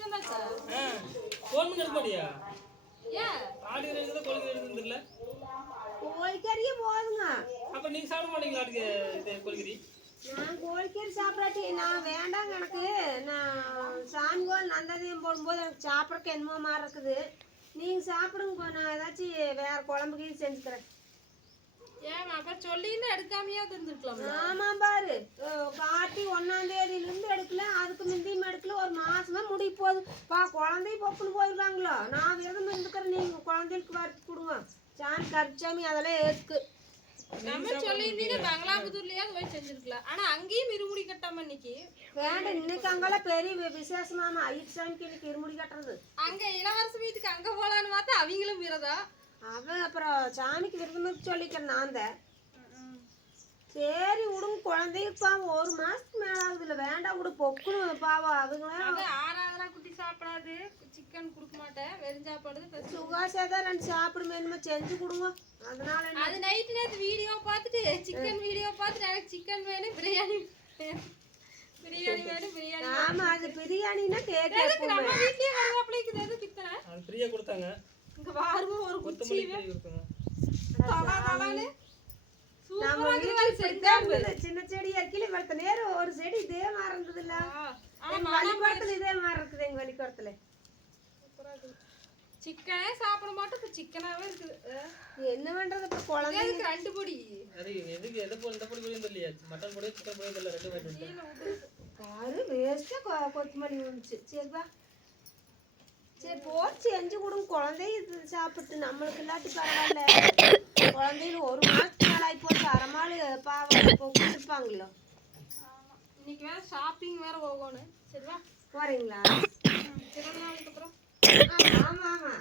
தூக்கிட்டு ஃபோன் பண்ணி எடுக்க மாட்டியா ஏன் கோழிக்கறியே போதுங்க அப்ப நீங்க சாப்பிட மாட்டீங்களா ஆட்டுக்கு இது கோழிக்கறி நான் கோழிக்கறி சாப்பிடாட்டி நான் வேண்டாங்க எனக்கு நான் சாமி கோல் நந்ததையும் போடும்போது எனக்கு சாப்பிட்றக்கு என்னமோ மாதிரி இருக்குது நீங்கள் சாப்பிடுங்க நான் ஏதாச்சும் வேற குழம்புக்கு செஞ்சுக்கிறேன் ஏன் அப்போ சொல்லின்னு எடுக்காமையே தந்துருக்கலாம் ஆமாம் பாரு. போகுது பா குழந்தை பொப்புன்னு போயிடுவாங்களோ நான் விரதம் இருந்துக்கிறேன் நீங்கள் குழந்தைகளுக்கு வறுத்து கொடுங்க. சாமி கரிச்சாமி அதெல்லாம் ஏற்றுக்கு நம்ம சொல்லியிருந்தீங்க பங்களாபுதூர்லயாவது போய் செஞ்சிருக்கலாம். ஆனா அங்கேயும் இருமுடி கட்டாம இன்னைக்கு. வேண்டாம் இன்னைக்கு அங்கெல்லாம் பெரிய விசேஷமாமா. ஐயர் சாமிக்கு இன்னைக்கு இருமுடி கட்டுறது. அங்க இளவரச வீட்டுக்கு அங்க போலான்னு பார்த்தா அவங்களும் விரதம். அவன் அப்புறம் சாமிக்கு விரதம் சொல்லிக்கிறேன் நான் தான். சரி. குழந்தைக்கு பாவம் ஒரு மாசத்துக்கு மேல ஆகுதுல்ல வேண்டாம் விடு பொக்குன்னு பாவம் அதுங்களே அது ஆறாவதா குட்டி சாப்பிடாது சிக்கன் கொடுக்க மாட்டேன் வெறும் சாப்பாடு தான் first. சுகாசேதான் ரெண்டு சாப்பிடுமே என்னமோ செஞ்சு கொடுங்க அதனால அது நைட்டு நேத்து வீடியோ பார்த்துட்டு சிக்கன் வீடியோ பார்த்துட்டு எனக்கு சிக்கன் வேணும் பிரியாணி. பிரியாணி வேணும் பிரியாணி ஆமா அது பிரியாணின்னா கேட்க நம்ம வீட்லயே கருவேப்பிலைக்கு எது பித்தனை ஃப்ரீயா கொடுத்தாங்க இங்க வாருமா ஒரு குச்சி கொடுத்தாங்க சின்ன செடி இருக்கல இவ்வளவு நேரம் ஒரு செடி இதே மாதிரி இருந்தது இல்ல எங்க வழிபாட்டுல இதே மாதிரி இருக்குது எங்க வழிபாட்டுல சிக்கனே சாப்பிட மாட்டோம் இப்ப சிக்கனாவே இருக்குது. என்ன பண்றது இப்ப குழந்தை எதுக்கு ரெண்டு பொடி. அது எதுக்கு எதை போல இந்த பொடி பொடியும் தெரியல மட்டன் பொடியும் சிக்கன் பொடியும் தெரியல ரெண்டு விட்டு. பாரு வேஸ்டா கொத்தமல்லி வந்துச்சு. சரிப்பா சரி போட்டு செஞ்சு கொடுங்க. குழந்தைய இது சாப்பிட்டு நம்மளுக்கு இல்லாட்டி பரவாயில்ல குழந்தைகள் ஒரு மாசத்துக்கு மேல ஆகி போச்சு அரைமாள் பாவம் கொடுத்துருப்பாங்களோ இன்னைக்கு வேற ஷாப்பிங் வேற போகணும். சரிவா? போறீங்களா? பிறந்த நாளுக்கு அப்புறம். ஆமா ஆமா.